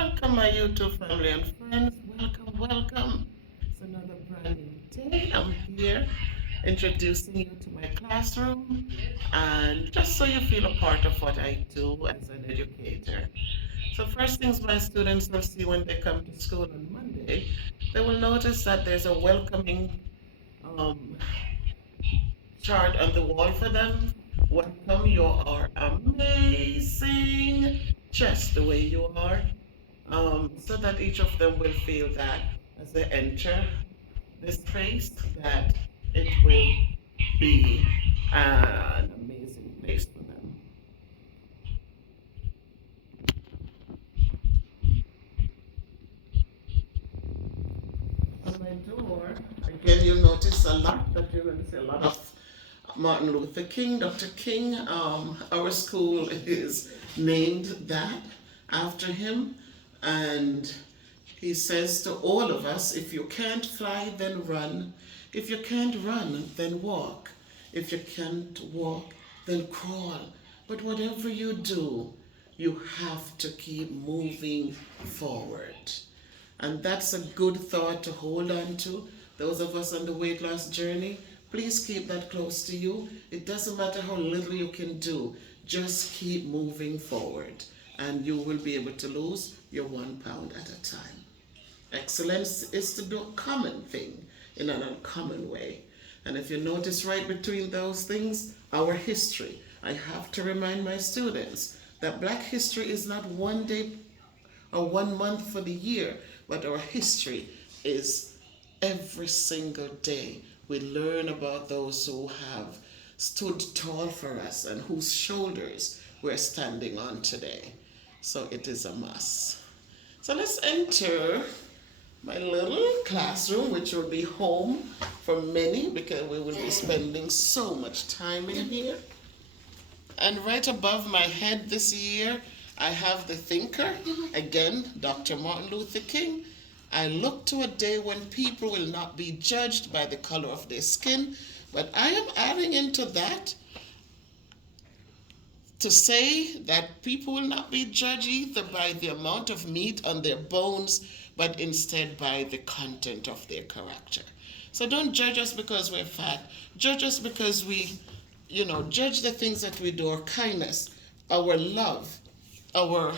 Welcome, my YouTube family and friends. Welcome, welcome. It's another brand new day. I'm here introducing you to my classroom, and just so you feel a part of what I do as an educator. So, first things my students will see when they come to school on Monday, they will notice that there's a welcoming um, chart on the wall for them. Welcome, you are amazing, just the way you are. So that each of them will feel that as they enter this place, that it will be an amazing place for them. On my door, again, you'll notice a lot that you're going to see a lot of Martin Luther King, Dr. King. Our school is named that after him, and he says to all of us, if you can't fly, then run. If you can't run, then walk. If you can't walk, then crawl. But whatever you do, you have to keep moving forward. And that's a good thought to hold on to. Those of us on the weight loss journey, please keep that close to you. It doesn't matter how little you can do, just keep moving forward, and you will be able to lose your 1 pound at a time. Excellence is to do a common thing in an uncommon way. And if you notice right between those things, our history. I have to remind my students that Black history is not one day or 1 month for the year, but our history is every single day. We learn about those who have stood tall for us and whose shoulders we're standing on today. So it is a must. So let's enter my little classroom, which will be home for many because we will be spending so much time in here. And right above my head this year, I have the thinker, again, Dr. Martin Luther King. I look to a day when people will not be judged by the color of their skin, but I am adding into that to say that people will not be judged either by the amount of meat on their bones, but instead by the content of their character. So don't judge us because we're fat. Judge us because we, judge the things that we do, our kindness, our love, our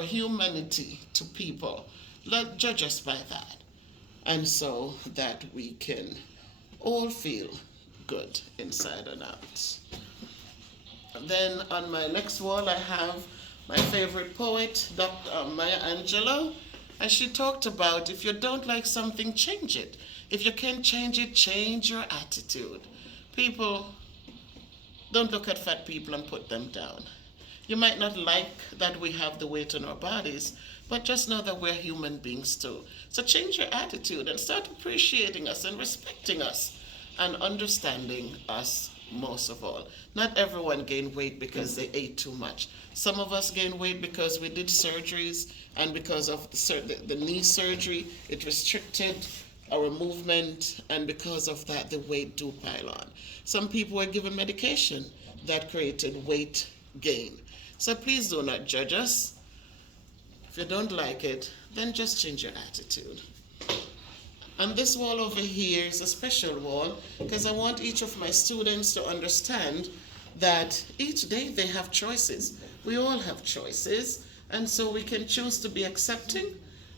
humanity to people. Judge us by that. And so that we can all feel good inside and out. Then on my next wall, I have my favorite poet, Dr. Maya Angelou. And she talked about if you don't like something, change it. If you can't change it, change your attitude. People, don't look at fat people and put them down. You might not like that we have the weight on our bodies, but just know that we're human beings too. So change your attitude and start appreciating us and respecting us and understanding us most of all. Not everyone gained weight because they ate too much. Some of us gained weight because we did surgeries, and because of the knee surgery, it restricted our movement, and because of that, the weight do pile on. Some people were given medication that created weight gain. So please do not judge us. If you don't like it, then just change your attitude. And this wall over here is a special wall because I want each of my students to understand that each day they have choices. We all have choices, and so we can choose to be accepting,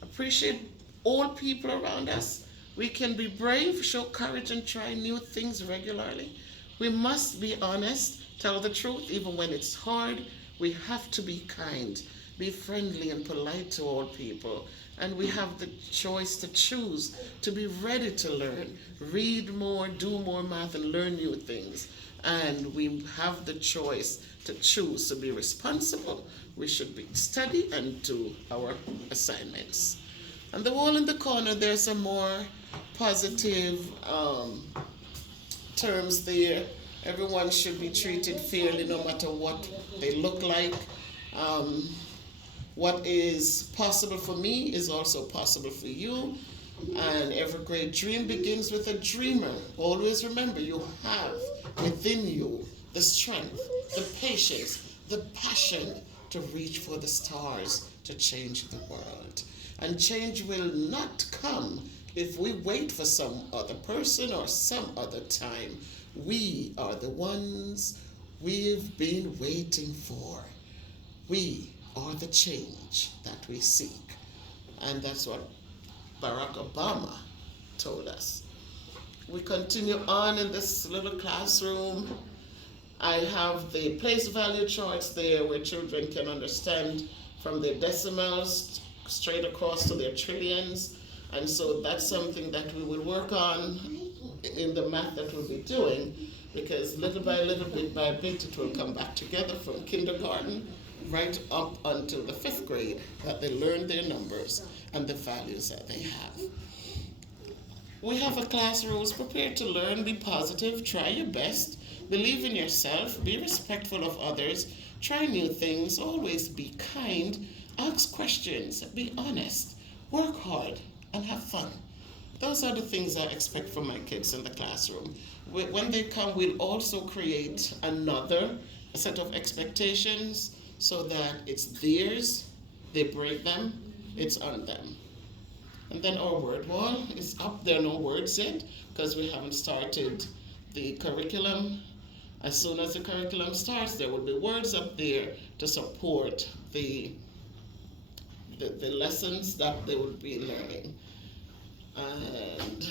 appreciate all people around us. We can be brave, show courage, and try new things regularly. We must be honest, tell the truth even when it's hard. We have to be kind, be friendly and polite to all people. And we have the choice to choose to be ready to learn, read more, do more math, and learn new things. And we have the choice to choose to be responsible. We should be study and do our assignments. On the wall in the corner, there's some more positive terms there. Everyone should be treated fairly no matter what they look like. What is possible for me is also possible for you. And every great dream begins with a dreamer. Always remember, you have within you the strength, the patience, the passion to reach for the stars to change the world. And change will not come if we wait for some other person or some other time. We are the ones we've been waiting for. We are the change that we seek. And that's what Barack Obama told us. We continue on in this little classroom. I have the place value charts there where children can understand from their decimals straight across to their trillions. And so that's something that we will work on in the math that we'll be doing, because little by little, bit by bit, it will come back together from kindergarten right up until the 5th grade, that they learn their numbers and the values that they have. We have a class rules: prepare to learn, be positive, try your best, believe in yourself, be respectful of others, try new things, always be kind, ask questions, be honest, work hard, and have fun. Those are the things I expect from my kids in the classroom. When they come, we'll also create another set of expectations so that it's theirs, they break them, it's on them. And then our word wall is up. There are no words yet because we haven't started the curriculum. As soon as the curriculum starts, there will be words up there to support the lessons that they will be learning. And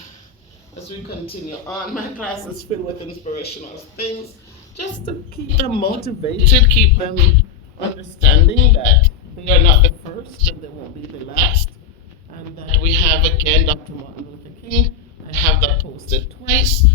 as we continue on, my class is filled with inspirational things just to keep them motivated, keep them understanding that they are not the first and they won't be the last. And that we have again Dr. Martin Luther King. I have that posted twice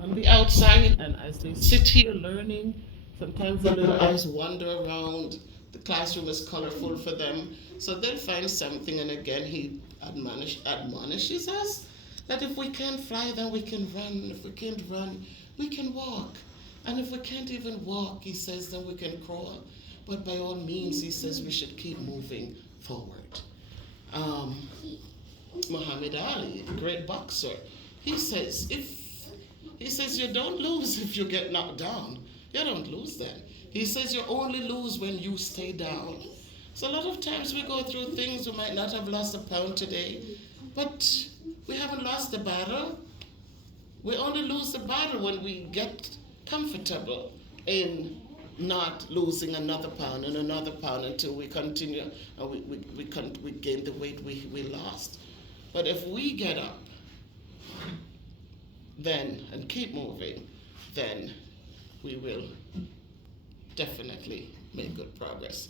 on the outside, and as they sit here learning, sometimes the little eyes wander around. The classroom is colorful for them, so they'll find something. And again, he admonishes us that if we can't fly, then we can run. If we can't run, we can walk. And if we can't even walk, he says, then we can crawl. But by all means, he says we should keep moving forward. Muhammad Ali, great boxer, he says you don't lose if you get knocked down. You don't lose then. He says you only lose when you stay down. So a lot of times we go through things. We might not have lost a pound today, but we haven't lost the battle. We only lose the battle when we get comfortable in not losing another pound and another pound until we continue, we gain the weight we lost. But if we get up then and keep moving, then we will definitely make good progress.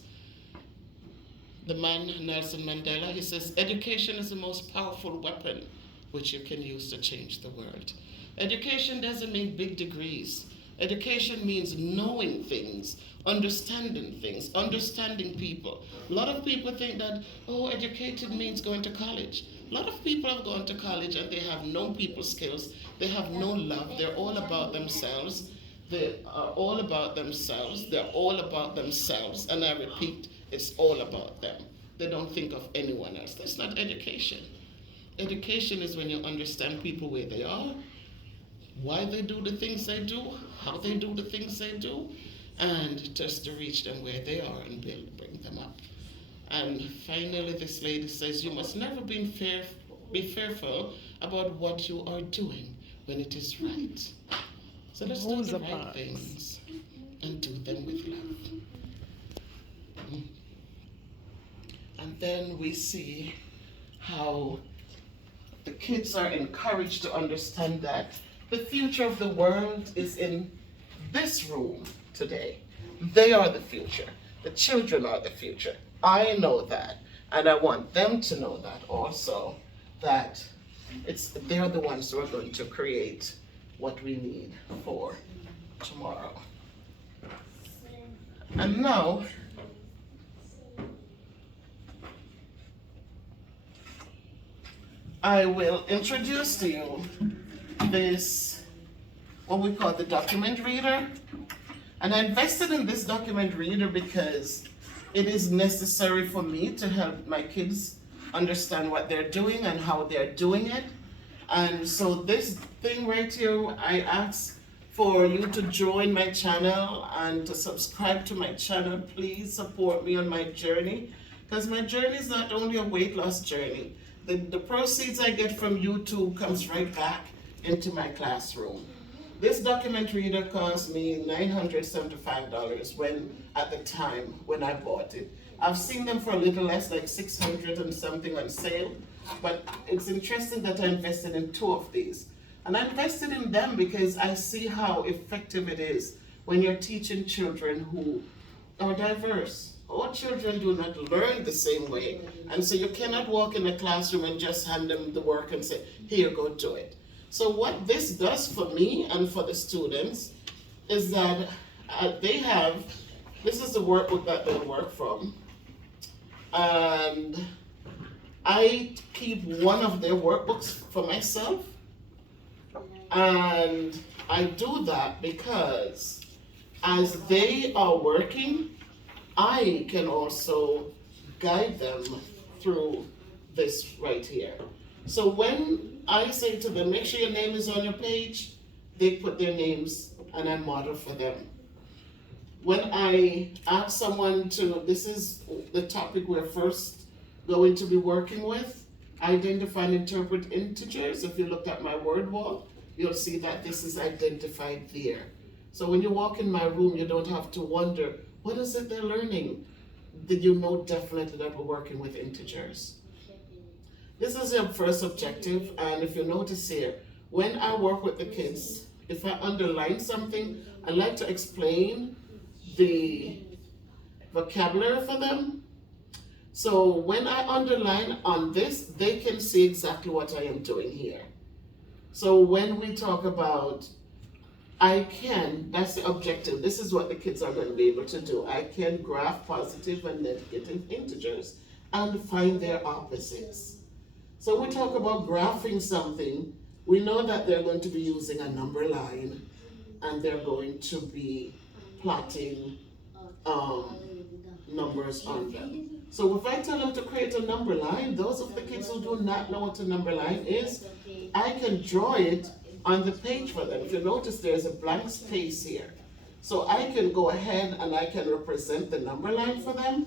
The man, Nelson Mandela, he says, education is the most powerful weapon which you can use to change the world. Education doesn't mean big degrees. Education means knowing things, understanding things, understanding people. A lot of people think that, educated means going to college. A lot of people have gone to college and they have no people skills. They have no love. They're all about themselves. They are all about themselves. They're all about themselves. And I repeat, it's all about them. They don't think of anyone else. That's not education. Education is when you understand people where they are, why they do the things they do, how they do the things they do, and just to reach them where they are and bring them up. And finally, this lady says, you must never be fearful about what you are doing when it is right. So let's do the right things and do them with love. And then we see how the kids are encouraged to understand that the future of the world is in this room today. They are the future. The children are the future. I know that. And I want them to know that also, that they're the ones who are going to create what we need for tomorrow. And now, I will introduce to you this, what we call the document reader. And I invested in this document reader because it is necessary for me to help my kids understand what they're doing and how they're doing it. And so this thing right here, I asked for you to join my channel and to subscribe to my channel. Please support me on my journey, because my journey is not only a weight loss journey. The proceeds I get from YouTube comes right back into my classroom. This document reader cost me $975 at the time when I bought it. I've seen them for a little less, like 600 and something on sale, but it's interesting that I invested in 2 of these. And I invested in them because I see how effective it is when you're teaching children who are diverse. All children do not learn the same way. And so you cannot walk in a classroom and just hand them the work and say, here, go do it. So what this does for me and for the students is that this is the workbook that they work from. And I keep one of their workbooks for myself. And I do that because as they are working, I can also guide them through this right here. So when I say to them, make sure your name is on your page, they put their names and I model for them. When I ask someone this is the topic we're first going to be working with, identify and interpret integers. If you look at my word wall, you'll see that this is identified there. So when you walk in my room, you don't have to wonder, what is it they're learning? Did you know definitely that we're working with integers? This is your first objective, and if you notice here, when I work with the kids, if I underline something, I like to explain the vocabulary for them. So when I underline on this, they can see exactly what I am doing here. So when we talk about that's the objective. This is what the kids are going to be able to do. I can graph positive and negative integers and find their opposites. So when we talk about graphing something, we know that they're going to be using a number line and they're going to be plotting numbers on them. So if I tell them to create a number line, those of the kids who do not know what a number line is, I can draw it on the page for them. If you notice, there's a blank space here. So I can go ahead and I can represent the number line for them.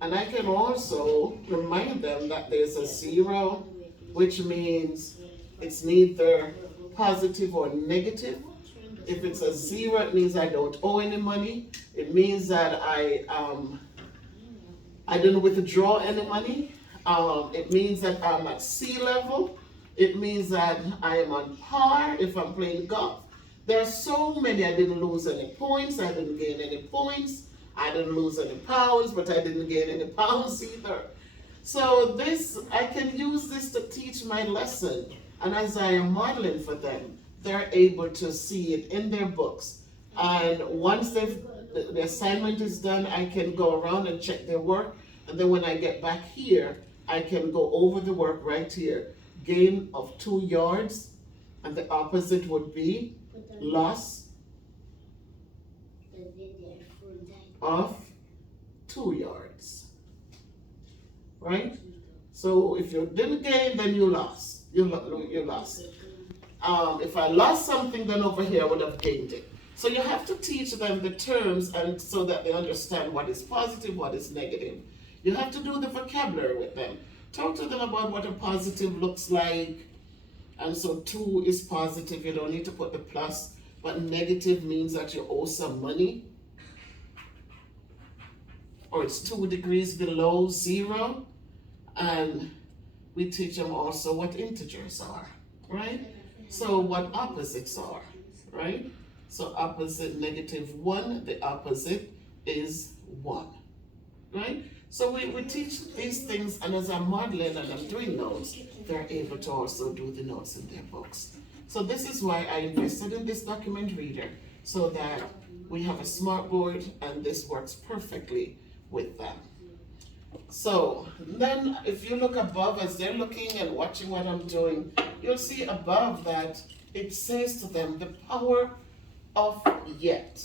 And I can also remind them that there's a 0, which means it's neither positive or negative. If it's a 0, it means I don't owe any money. It means that I didn't withdraw any money. It means that I'm at sea level. It means that I am on par if I'm playing golf. There are so many. I didn't lose any points. I didn't gain any points. I didn't lose any pounds, but I didn't gain any pounds either. So I can use this to teach my lesson. And as I am modeling for them, they're able to see it in their books. And once the assignment is done, I can go around and check their work. And then when I get back here, I can go over the work right here. Gain of 2 yards, and the opposite would be loss of 2 yards, right? So if you didn't gain, then you lost. You lost. If I lost something, then over here I would have gained it. So you have to teach them the terms, and so that they understand what is positive, what is negative. You have to do the vocabulary with them. Talk to them about what a positive looks like. And so 2 is positive, you don't need to put the plus, but negative means that you owe some money. Or it's 2 degrees below 0. And we teach them also what integers are, right? So what opposites are, right? So opposite -1, the opposite is 1, right? So we teach these things, and as I'm modeling and I'm doing notes, they're able to also do the notes in their books. So this is why I invested in this document reader, so that we have a smart board, and this works perfectly with them. So then if you look above, as they're looking and watching what I'm doing, you'll see above that it says to them the power of yet.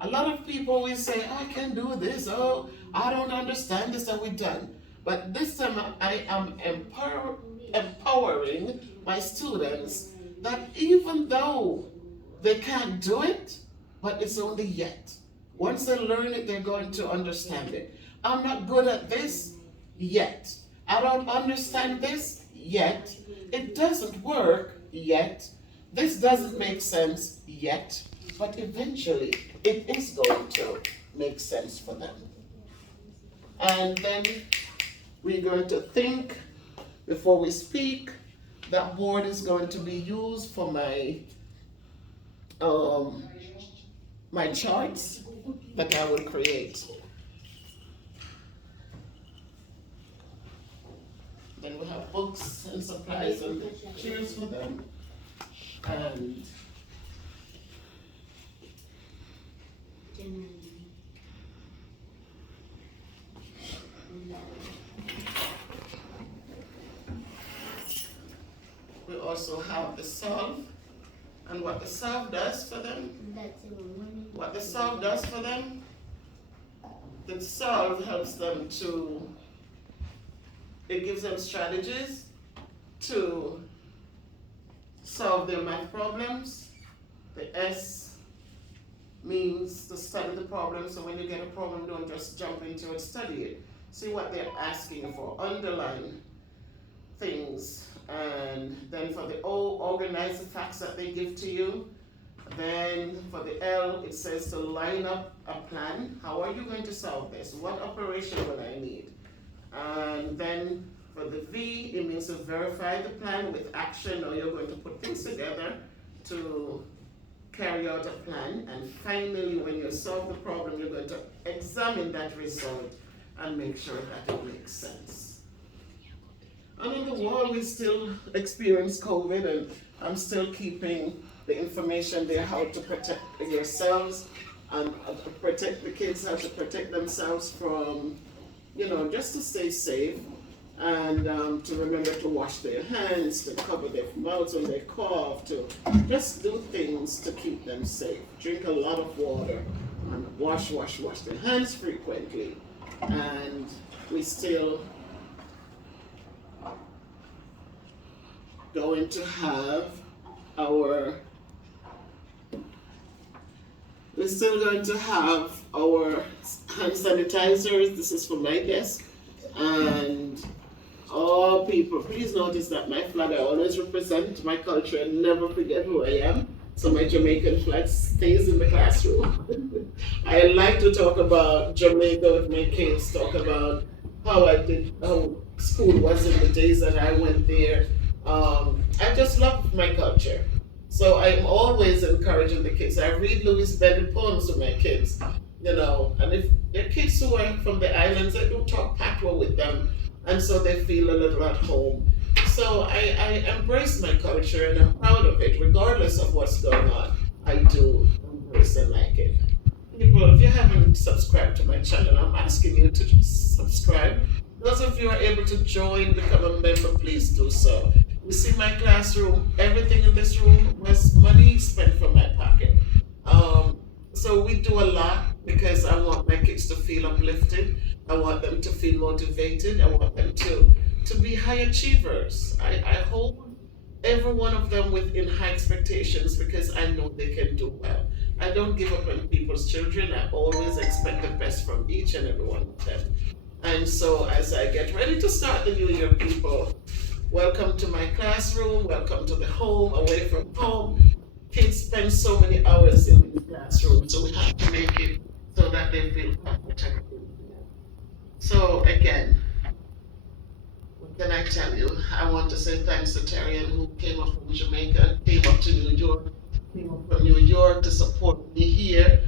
A lot of people will say, I can do this, oh, I don't understand this, and we're done. But this time I am empowering my students that even though They can't do it, but it's only yet. Once they learn it, they're going to understand it. I'm not good at this yet. I don't understand this yet. It doesn't work yet. This doesn't make sense yet. But eventually, it is going to make sense for them. And then we're going to think before we speak. That board is going to be used for um, my charts that I will create. Then we have books and supplies and chairs for them. And we also have the solve and what the solve does for them. What the solve does for them, the solve helps them to, it gives them strategies to solve their math problems. The S means to study the problem, so when you get a problem, don't just jump into it, study it. See what they're asking for, underline things. And then for the O, organize the facts that they give to you. Then for the L, it says to line up a plan. How are you going to solve this? What operation will I need? And then for the V, it means to verify the plan with action, or you're going to put things together to carry out a plan. And finally, when you solve the problem, you're going to examine that result and make sure that it makes sense. And in the world, we still experience COVID, and I'm still keeping the information there, how to protect yourselves and protect the kids, how to protect themselves from, just to stay safe, and to remember to wash their hands, to cover their mouths when they cough, to just do things to keep them safe. Drink a lot of water and wash their hands frequently. And we still going to have our hand sanitizers. This is for my desk. And all people, please notice that my flag, I always represent my culture and never forget who I am. So my Jamaican flag stays in the classroom. I like to talk about Jamaica with my kids, talk about how school was in the days that I went there. I just love my culture. So I'm always encouraging the kids. I read Louis Bennett poems to my kids, and if they're kids who are from the islands, I do talk patois with them, and so they feel a little at home. So I embrace my culture and I'm proud of it, regardless of what's going on. I do embrace and like it. People, if you haven't subscribed to my channel, I'm asking you to subscribe. Those of you who are able to join, become a member, please do so. You see my classroom, everything in this room was money spent from my pocket. So we do a lot because I want my kids to feel uplifted. I want them to feel motivated. I want them to be high achievers. I hold every one of them within high expectations because I know they can do well. I don't give up on people's children. I always expect the best from each and every one of them. And so as I get ready to start the new year, people, welcome to my classroom, welcome to the home, away from home. Kids spend so many hours in the classroom, so we have to make it so that they feel comfortable. So again, what can I tell you? I want to say thanks to Terrian, who came up from Jamaica, came up to New York, came up from New York to support me here.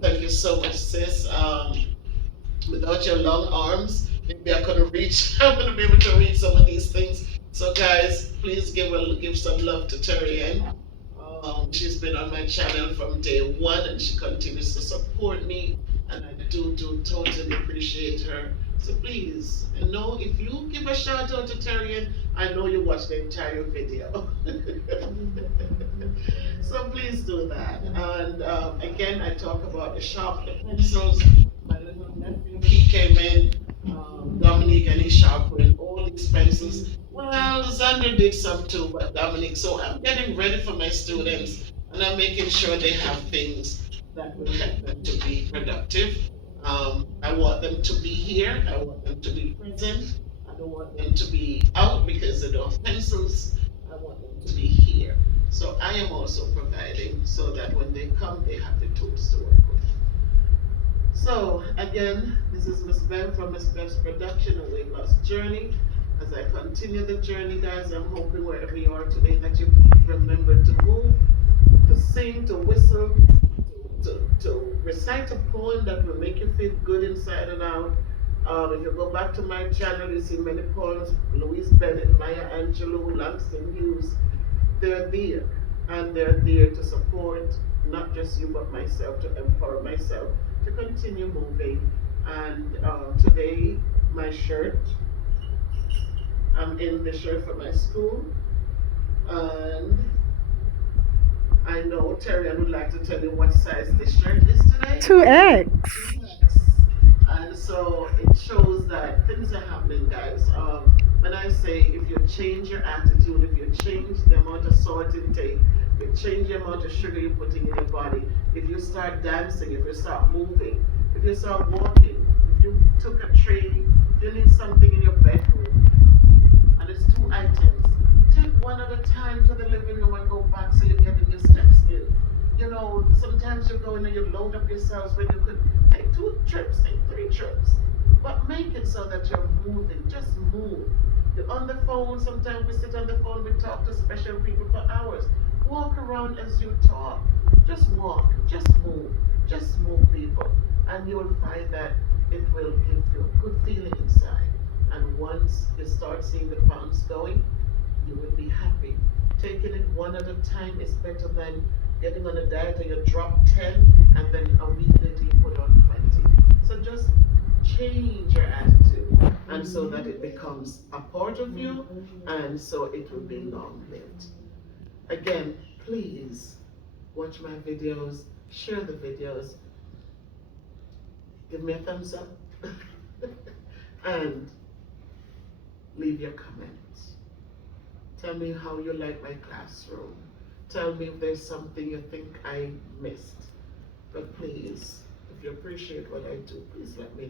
Thank you so much, sis. Without your long arms, maybe I couldn't reach. I'm going to be able to reach some of these things. So guys, please give some love to Terry Ann. She's been on my channel from day one, and she continues to support me, and I do totally appreciate her. So please, and know if you give a shout out to Terry Ann, I know you watched the entire video. So please do that. And again, I talk about the sharpener pencils. My little nephew, he came in, Dominique, and he sharpened all these pencils. Well, Xander did some too, but Dominique, so I'm getting ready for my students. And I'm making sure they have things that will help them to be productive. I want them to be here. I want them to be present. I don't want them to be out because they don't have pencils. I want them to be here. So I am also providing so that when they come, they have the tools to work with. So again, this is Miss Bev from Miss Bev's Production, A Weight Loss Journey. As I continue the journey, guys, I'm hoping wherever you are today that you remember to move, to sing, to whistle, to recite a poem that will make you feel good inside and out. If you go back to my channel, you see many poems, Louise Bennett, Maya Angelou, Langston Hughes. They're there, and they're there to support not just you but myself, to empower myself to continue moving. And today, my shirt, I'm in the shirt for my school, and I know Terry would like to tell you what size this shirt is today. 2X. 2X. And so it shows that things are happening, guys. When I say if you change your attitude, if you change the amount of salt intake, if you change the amount of sugar you're putting in your body, if you start dancing, if you start moving, if you start walking, if you took a train, if you need something in your bedroom, and it's two items. Take one at a time to the living room and go back so you're getting your steps in. You know, sometimes you go in and you load up yourselves when you could take 2 trips, take 3 trips. But make it so that you're moving. Just move. You're on the phone. Sometimes we sit on the phone, we talk to special people for hours. Walk around as you talk. Just walk. Just move. Just move, people. And you'll find that it will give you a good feeling inside. And once you start seeing the pounds going, you will be happy. Taking it one at a time is better than getting on a diet and you drop 10 and then a week later you put on 20. So just change your attitude and so that it becomes a part of you and so it will be long lived. Again, please watch my videos, share the videos, give me a thumbs up, and leave your comments. Tell me how you like my classroom. Tell me if there's something you think I missed. But please, if you appreciate what I do, please let me know.